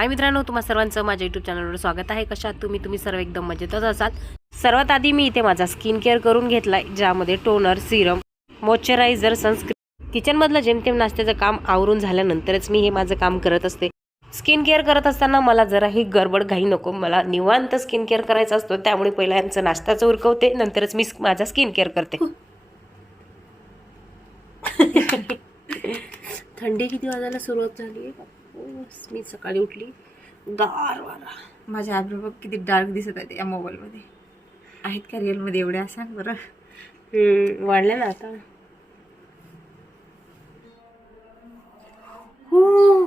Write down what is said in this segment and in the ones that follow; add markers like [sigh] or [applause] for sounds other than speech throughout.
हाय मित्रांनो तुम्हा सर्वांचं माझ्या यूट्यूब चॅनलवर स्वागत आहे. कशात तुम्ही? तुम्ही सर्व एकदम मजेतच असाल. सर्वात आधी मी इथे माझा स्किन केअर करून घेतलाय ज्यामध्ये टोनर सिरम मॉइश्चरायझर सनस्क्रीन किचनमधलं जेमतेम नाश्त्याचं काम आवरून झाल्यानंतरच मी हे माझं काम करत असते. स्किन केअर करत असताना मला जराही गडबड घाई नको. मला निवांत स्किन केअर करायचा असतो त्यामुळे पहिला यांचं नाश्ताचं उरकवते नंतरच मी माझा स्किन केअर करते. [laughs] थंडी किती वाजायला सुरुवात झाली आहे मी सकाळी उठली गार वारा. माझे आयब्रो बघ किती डार्क दिसत आहेत या मोबाईलमध्ये आहेत का रिअलमध्ये एवढ्या सांग बरं? हम्म, वाढले ना आता. हो.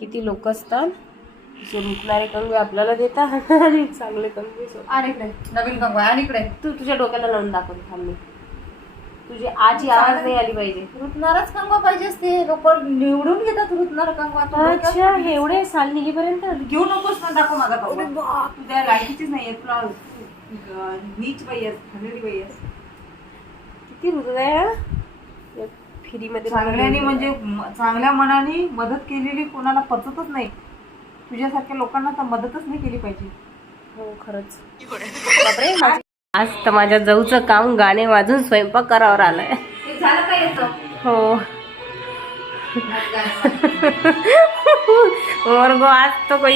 किती लोक असतात? जे लुटणारे कंगवे आपल्याला देतात आणि चांगले कंगवे इकडे नवीन कंगवा आणि इकडे तू तुझ्या डोक्याला लावून दाखवते थांब मी. तुझी आजी आवाज नाही आली पाहिजे. रुतणारच कंगवा पाहिजे असते. लोक निवडून घेतात रुतणार कंगवा. तू डोक्यात अच्छा एवढे साल निघेपर्यंत? घेऊ नकोस ना दाखव माझा कंगवा. तू त्या लायकीचीच नाही तुला अं, नीच बाई आहेस खंडेरी बाई आहेस किती हृदय फिरीमध्ये चांगल्याने म्हणजे म- चांगल्या मनाने मदत केलेली कोणाला पचतच नाही. तुझ्यासारख्या लोकांना तर मदतच नाही केली पाहिजे. हो खरंच. बापरे माझी- आज तर माझ्या जाऊचं काम गाणे वाजून स्वयंपाक करावर आलाय हो और गो आज तो कोई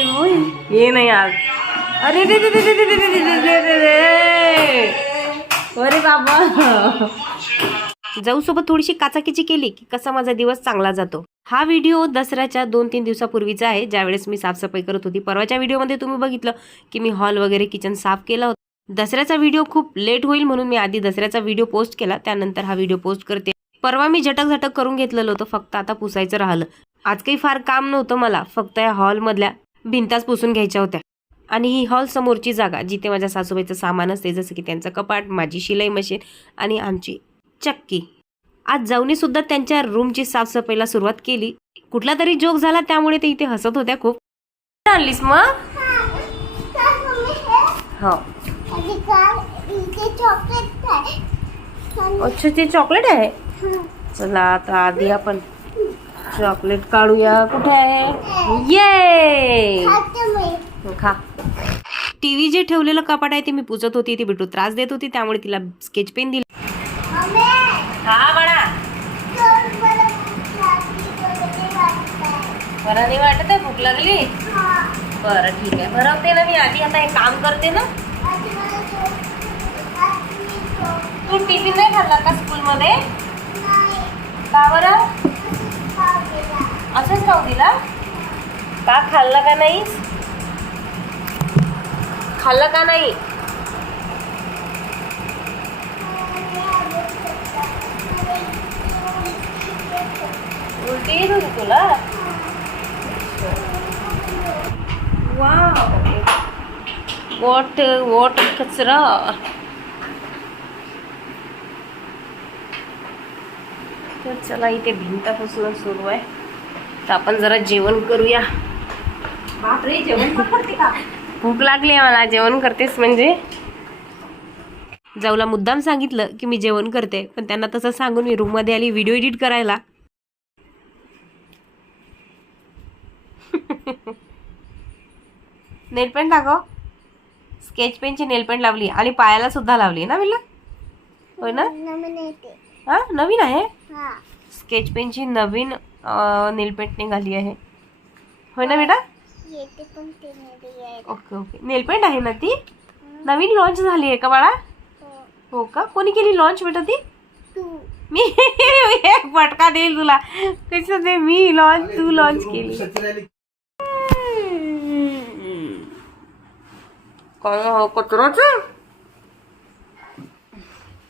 ये नहीं आज अरे रे रे रे रे रे रे रे रे रे रे रे अरे बाबा जाऊ सोबत थोडीशी काचाकीची केली की कसा माझा दिवस चांगला जातो हा व्हिडिओ दसऱ्याच्या दोन तीन दिवसापूर्वीचा आहे ज्यावेळेस मी साफसफाई करत होती परवाच्या व्हिडिओमध्ये तुम्ही बघितलं की मी हॉल वगैरे किचन साफ केला होता दसऱ्याचा व्हिडिओ खूप लेट होईल म्हणून मी आधी दसऱ्याचा व्हिडिओ पोस्ट केला. त्यानंतर हा व्हिडिओ पोस्ट करते. परवा मी झटक झटक करून घेतलेलं होतं. फक्त आता पुसायचं राहिलं. आज काही फार काम नव्हतं मला. फक्त या हॉलमधल्या भिंताच पुसून घ्यायच्या होत्या. आणि ही हॉल समोरची जागा जिथे माझ्या सासूबाईचं सामान असते जसं की त्यांचं कपाट माझी शिलाई मशीन आणि आमची चक्की. आज जाऊनी सुद्धा त्यांच्या रूमची साफसफाईला सुरुवात केली. कुठला तरी जोक झाला त्यामुळे ते इथे हसत होत्या खूप. आणलीस मग? हो. अच्छा ते चॉकलेट आहे? चला आता आधी आपण चॉकलेट काढूया. कुठे आहे? ये खा टीव्ही जे ठेवलेलं कपाट आहे ते मी पुसत होती ती बिटू त्रास देत होती त्यामुळे तिला स्केच पेन दिली. हा बाळा बरं नाही वाटत आहे भूक लागली? बरं ठीक आहे. भरवते ना मी आधी. आता हे काम करते ना. तू टिफिन नाही खाल्ला का स्कूलमध्ये? का बरं? असंच राहू दिला? का खाल्ला का नाही? खाल्लं का नाही? उलटी येत तुला? तुला वॉट वॉट कचरा. तर चला इथे भिंतापासून सुरू आहे. तर आपण जरा जेवण करूया. बापरे जेवण करते का? भूक लागली आहे मला जेवण करतेस म्हणजे? जाऊला मुद्दाम सांगितलं की मी जेवण करते पण त्यांना तसं सांगून मी रूममध्ये आली व्हिडिओ एडिट करायला. [laughs] नेल पेंट टाको स्केच पेनची नेल पेंट लावली आणि पायाला सुद्धा लावली ना मिला होय ना? हा नवीन आहे? स्केच पेनची नवीन नेल पेंट निघाली आहे. होय ना बेटा? Okay okay. नेल पेंट आहे ना ती? नवीन लॉन्च झाली आहे का बाळा? हो. का? कोणी केली लॉन्च बेटा ती? मी. [laughs] एक फटका देईल तुला. कसं ते मी लॉन्च तू लॉन्च केली. काय कचराच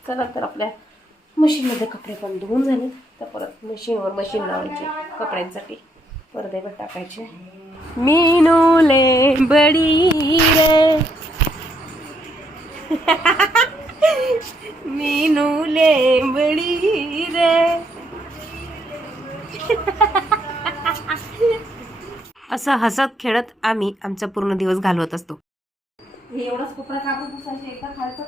चला तर आपल्या मशीनमध्ये कपडे पण धुवून झाले. तर परत मशीनवर मशीन लावायचे कपड्यांसाठी. पडद्यावर टाकायचे. मीनुले बडी रे. मीनूले बडी रे. [laughs] [laughs] असं हसत खेळत आम्ही आमचा पूर्ण दिवस घालवत असतो. हे एवढाच कोपरा कापून पुसायचे एकदा खायचं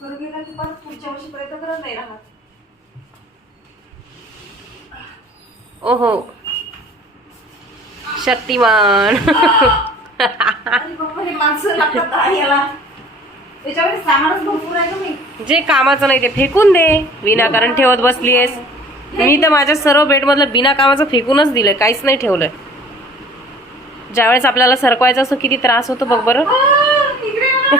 करून गेला की परत पुढच्या वर्षीपर्यंत प्रयत्न करत नाही राहत ओहो शक्तिमान अरे बाबा, हे माणसं लागतात आहे याला त्याच्यामध्ये सामानच भरपूर आहे तुम्ही. जे कामाचं नाही ते फेकून दे. विनाकारण ठेवत बसलीयस. मी तर माझ्या सर्व बेडमधलं बिना कामाचं फेकूनच दिलंय. काहीच नाही ठेवलंय. ज्यावेळेस आपल्याला सरकवायचं असं किती त्रास होतो बघ बरं [laughs] इकडे ये ना.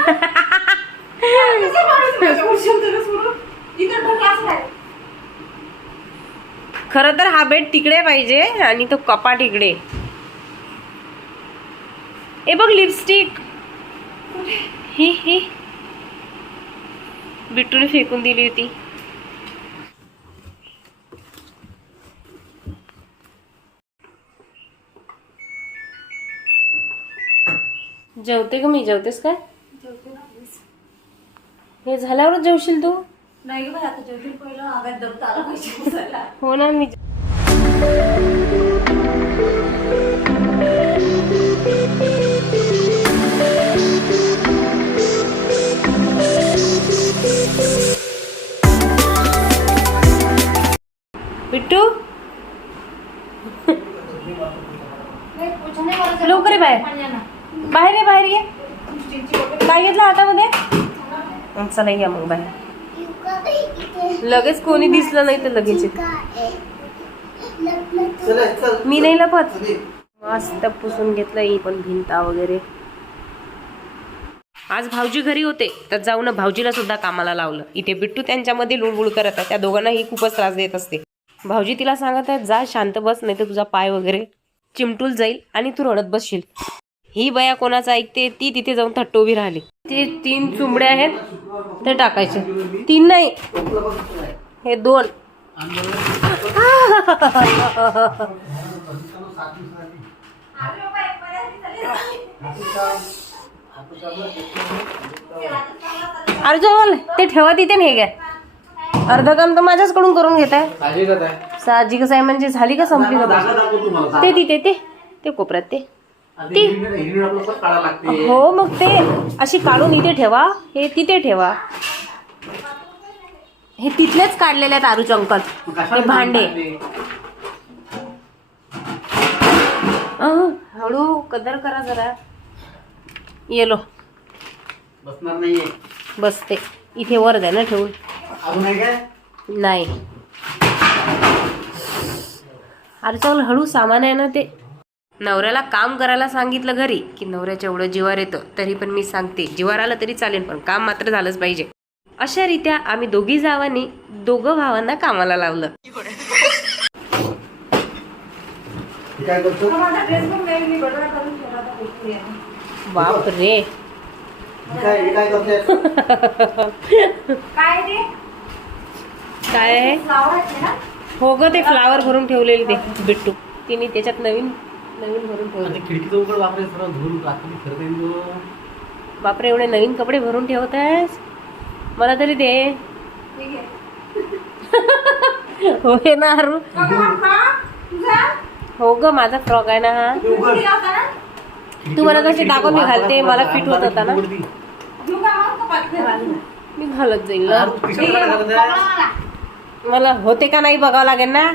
कसं माणूस माझ्या उशीर त्याला सोडून? इकडे ढकला असं आहे. खरं तर हा बेड तिकडे पाहिजे आणि तो कपाट इकडे. ए बघ लिपस्टिक ही ही. बिट्टूने फेकून दिली होती. जेवते का मी? जेवतेस काय? हे झाल्यावरच जेवशील तू? नाही गं बाई, आता जेवतील पहिलं आगात दमत आला पाहिजे बसायला. हो ना मी बिट्टू नाही, नाही. लवकर ये बाहेर. पाणी आणा. बाहेर ये बाहेर ये स्टीलची बॉटल. काय घेतलं हातामध्ये चला या मग बाहेर लगेच कोणी दिसलं नाही तर लगेच. मी नाही लपत. मस्त पुसून घेतलं ही पण भिंता वगैरे. आज भाऊजी घरी होते तर जाऊन भाऊजीला सुद्धा कामाला लावलं. इथे बिट्टू त्यांच्यामध्ये लुळबुळ करत आहे. त्या दोघांना ही खूपच त्रास देत असते. भाऊजी तिला सांगत आहेत जा शांत बस नाही तर तुझा पाय वगैरे चिमटूल जाईल आणि तू रडत बसशील. ही बया कोणाचं ऐकते ती तिथे जाऊन थट्ट उभी राहिली. ते तीन चुंबडे आहेत. ते टाकायचे. तीन नाही. हे दोन. अरे जवळ ते ठेवा तिथे नाही काय अर्ध काम तर माझ्याचकडून करून घेत आहे. साहजिकच आहे. म्हणजे झाली का संपली का ते तिथे ते ते कोपऱ्यात ते. लागते. हो मग ते अशी काढून इथे ठेवा. हे तिथे ठेवा. हे तिथलेच काढलेले आहेत आरूच अंकल. हे भांडे. हळू कदर करा जरा. येलो बसणार नाहीये. बसते. इथे वर द्या ना ठेवून. नाही. अरे चल हळू सामान आहे ना ते. नवऱ्याला काम करायला सांगितलं घरी की नवऱ्याच्या एवढं जीवार येतं तरी पण मी सांगते जीवार आलं तरी चालेल पण काम मात्र झालंच पाहिजे. अशा रीत्या आम्ही दोघी जावांनी दोघं भावांना कामाला लावलं. बाप रे हे काय काय करते काय ते? काय आहे? फ्लावर आहे ना? हो ग ते फ्लावर भरून ठेवलेले ते बिट्टू. तिने त्याच्यात नवीन नवीन भरून आता ठेवले खिडकीचं उघड वापरे सर्व धुवून रात्री फिरता येईल तो. बापरे एवढे नवीन कपडे भरून ठेवत आहेस? मला तरी दे. ठीक आहे होय ना अरू हा हो ग माझा फ्रॉक आहे ना हा. ते मला कशी दाखव मी घालते? मला फिट होत होता ना. मी घालत जाईल मला. होते का नाही बघावं लागेल ना?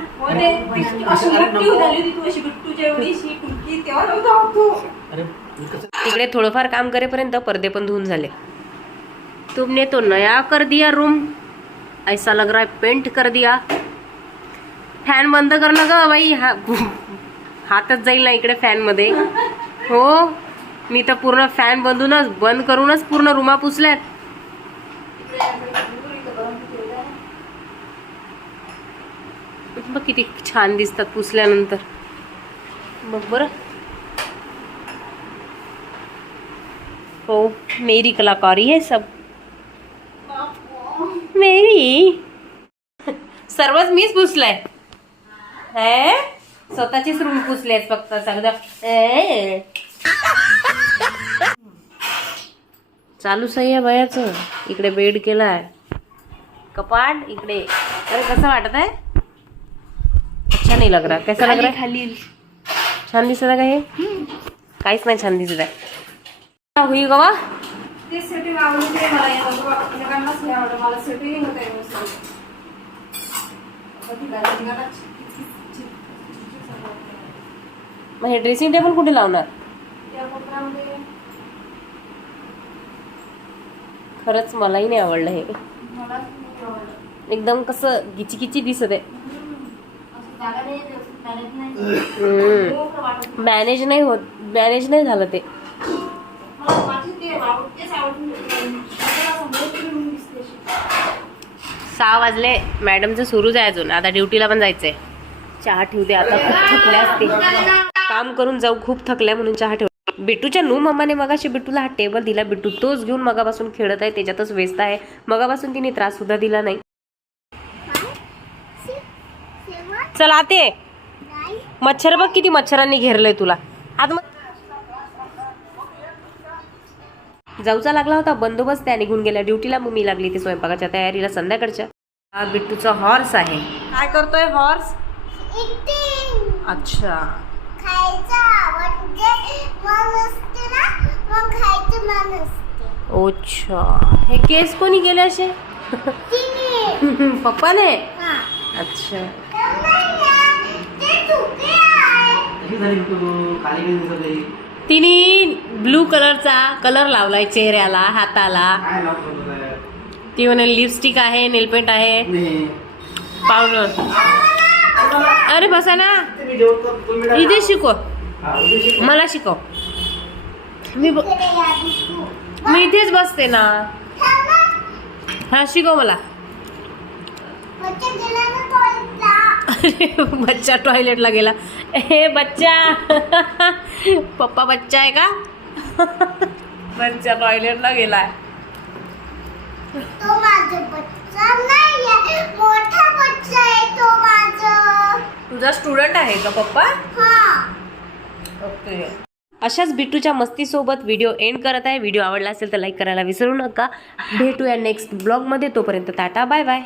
तिकडे थोडंफार काम करेपर्यंत पडदे पण धुवून झाले. तुमने तो नया कर दिया रूम. ऐसा लग रहा है पेंट कर दिया. फॅन बंद कर ना ग बाई हा हातच जाईल ना इकडे फॅनमध्ये. हो मी तर पूर्ण फॅन बंदूनच बंद करूनच पूर्ण रुमा पुसल्यात. बघ किती छान दिसतात पुसल्यानंतर. बघ बरं. हो मेरी कलाकारी है सब. मेरी? सर्वच मीच पुसलाय. स्वतःचीच रूम पुसले फक्त सगळं. ए. चालू सही आहे बयाच. इकडे बेड केलाय. कपाट इकडे. अरे कसं वाटत आहे अच्छा नाही लग रहा. कैसा लग रहा है? खाली. छान दिसत आहे का हे? काहीच नाही छान दिसत आहे. होई गवा हे. मग हे ड्रेसिंग टेबल कुठे लावणार? खरंच मलाही नाही आवडलं हे. एकदम कसं गिची गिची दिसत आहे असं जागा नाही व्यवस्थित मॅनेज नाही होत मॅनेज नाही झालं ते. सहा वाजले. मॅडमचं सुरूच आहे अजून. आता ड्युटीला पण जायचंय. चहा ठेवते आता. खूप थकल्या असते. काम करून जाऊ. खूप थकल्या म्हणून चहा ठेव. बिट्टूच्या नू मम्माने मगाशी बिट्टूला हा टेबल दिला. बिट्टू तोच घेऊन मगापासून खेळत आहे. त्याच्यातच व्यस्त आहे. मगापासून तिने त्रास सुद्धा दिला नाही. चल आते. मच्छर बघ किती मच्छरांनी घेरलंय तुला. आत मग जाऊचा लागला होता बंदोबस्त त्या निघून गेल्या ड्युटीला मग मी लागली ती स्वयंपाकाच्या तयारीला संध्याकाळच्या. हा बिट्टूचा हॉर्स आहे. काय करतोय हॉर्स अच्छा. म्हणजे अच्छा. हे केस कोणी गेले असे? [laughs] पप्पाने? अच्छा तर नाही ना, ते चुके आहे कशी झाली तू काली कधी दिसत आहे? तिने ब्लू कलरचा कलर लावलाय चेहऱ्याला हाताला? ती म्हणे लिपस्टिक आहे नेलपेंट आहे. पावडर अरे बसा ना इथे शिकव. मला शिकव मी. मी इथेच बसते ना. हा शिकव मला अरे [laughs] बच्चा टॉयलेटला गेला. हे बच्चा. [laughs] पप्पा बच्चा आहे का? [laughs] बच्चा टॉयलेटला गेलाय. तो माझा बच्चा नाही आहे मोठा बच्चा आहे तो माझा. तुझा स्टुडंट आहे का पप्पा? हा. ओके. अशाच बिट्टूच्या मस्तीसोबत व्हिडिओ एंड करत आहे. व्हिडिओ आवडला असेल तर लाईक करायला विसरू नका. भेटूया नेक्स्ट ब्लॉगमध्ये तोपर्यंत टाटा बाय बाय